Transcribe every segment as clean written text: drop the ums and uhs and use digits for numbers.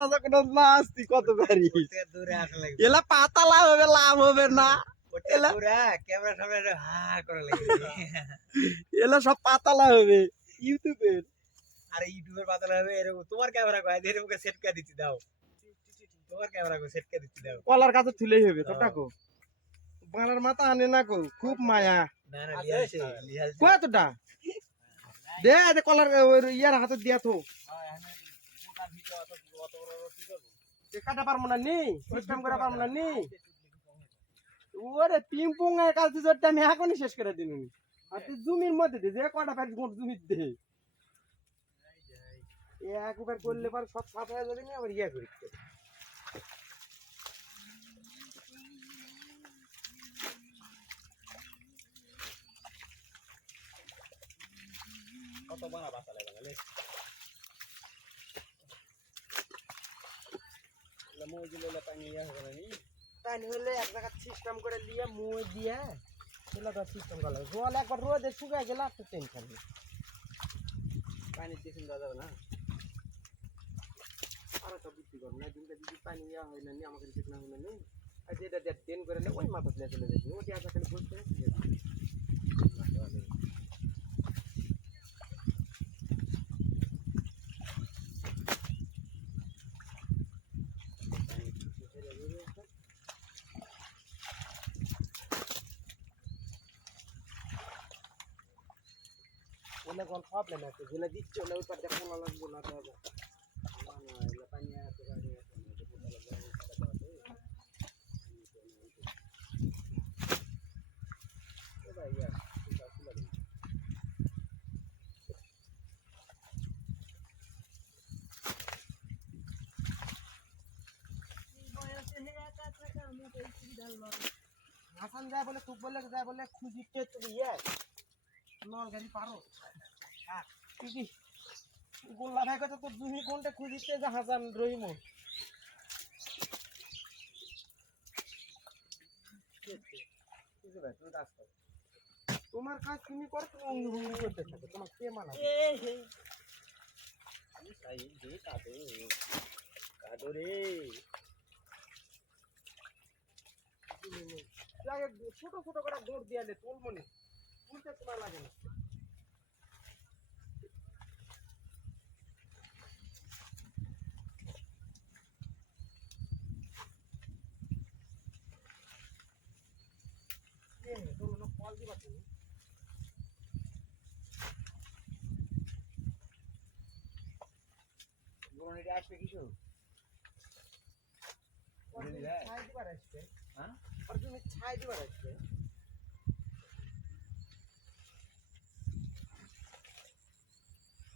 মাস্তি কত গাড়ি দূরে আসা লাগবে এলা পাতা লাভ হবে না এলা দূরে ক্যামেরা সামনে হা করে লাগবে এলা সব পাতা লাভ হবে ইউটিউবের আরে ইউটিউবের পাতা লাগবে এরকম তোমার ক্যামেরা কয় এর মুখে সেট করে দিতে দাও তোমার ক্যামেরা কো সেট করে দিতে দাও কলার কাছে তুলেই হবে তোটা কো বানার মাথা আনে না কো খুব মায়া না না লিয়ালছে লিয়ালছে কতটা দে দে কলার ইয়ার হাতে দিয়া তো মোটা ভিডিও অত বড় কি করব কাটা পারবো না নি সিস্টেম করে পারবো না নি ওরে পিংপং এর কাছে জোরটা আমি এখনই শেষ করে দিনুনি আর তুই জমির মধ্যে দে যে কটা প্যাট গোট জমির দে এক উপর করলে পর সব সাফ হয়ে যাবে নি আবার ইয়া করি কত বানা বাসা লাগালে মই দিলে পানি ইয়া হবে না নি পানি হলে এক জায়গা সিস্টেম করে দিয়ে মই দিয়ে সেটা তো সিস্টেম করা লাগে জল একবার রোদে শুকায় গেলে আর তো টেনশন নেই পানি দিছেন দাও যাবে না আর তো বুদ্ধি কর না দিনটা যদি পানি ইয়া হয় না নি আমাকে ঠিক না হলে নি আর যেটা যে টেন করে না ওই মাথা ফেলে চলে যাবে ওটি আশা করে বলতে ওলা কোন প্রবলেম আছে যেটা দিচ্ছে ওলা ওই পাশে কোলা লাগবে না তো না না এলা পানি আছে গাড়ি আছে তো কোলা লাগবে ও ভাই ইয়া এটা খুলে দিন হাসান যায় বলে তুই বলে যায় বলে খুঁজিতে তুই ইয়ে নল গাড়ি পারো হ্যাঁ কি গোল্লা ভাই কথা তো তুমি কোনটা খুঁজিতে যে হাসান রহিম তোমার কাজ তুমি করো তুমি অঙ্গি ভঙ্গি করতে থাকো তোমার কে মানা আমি চাই দে কাদো কাদো রে ছোট ছোট করে দৌড় দিয়ে তুলমনি তুলতে তোমার লাগে না কল দিবা তুমি এটা আসবে কিছু ছাই দিবার আসবে হ্যাঁ আর তুমি ছাই দিবার আসবে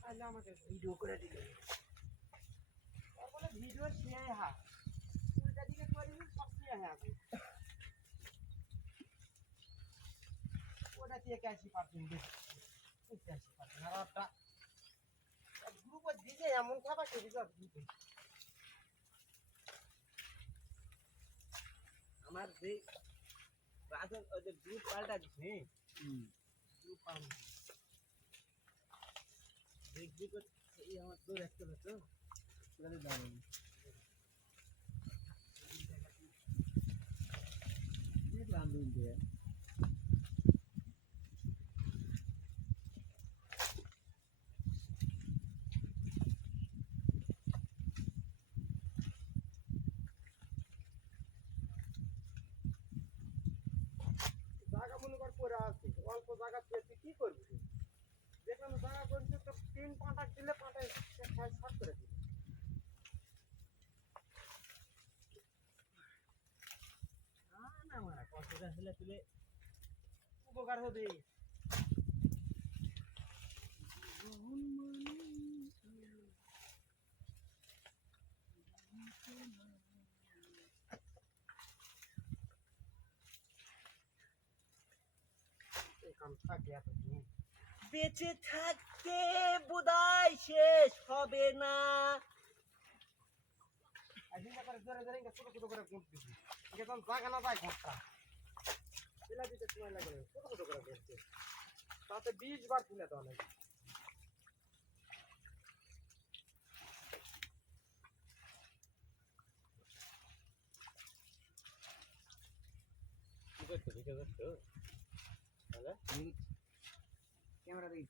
আল্লাহ আমাকে ভিডিও করে দিলে তারপরে ভিডিও শেয়ার হা উল্টা দিকে করি সব শেয়ার হ্যাঁ ওটা দিয়ে 81% বেশি 81% আর একটা গ্রুপে দিকে এমন খাবার কে দিছে গ্রুপে আমার যে রাজন ওই যে গ্রুপ পাল্টা দিছে গ্রুপ পাল্টা এই গ্রুপে এই আমার দূর একটা তো চলে যাবে এই লান্দুন দিয়ে জায়গা মনে কর পড়ে আছে অল্প জায়গা তুই কি করবি যেখানে জায়গা করছিস তো 3 পাঁটা দিলে পাঁটায় সাত করে দিবি না মারা কষ্টটা হলে তুলে উপকার হবে বেঁচে থাকতে বোধহয় শেষ হবে না ছোট ছোট করে গুঁট দিবি যখন জায়গা না যায় ঘরটা তুলে দিতে সময় লাগে ছোট ছোট করে গুঁটতে তাতে 20 বার তুলে দেওয়া লাগে ক্যামেরা দেখি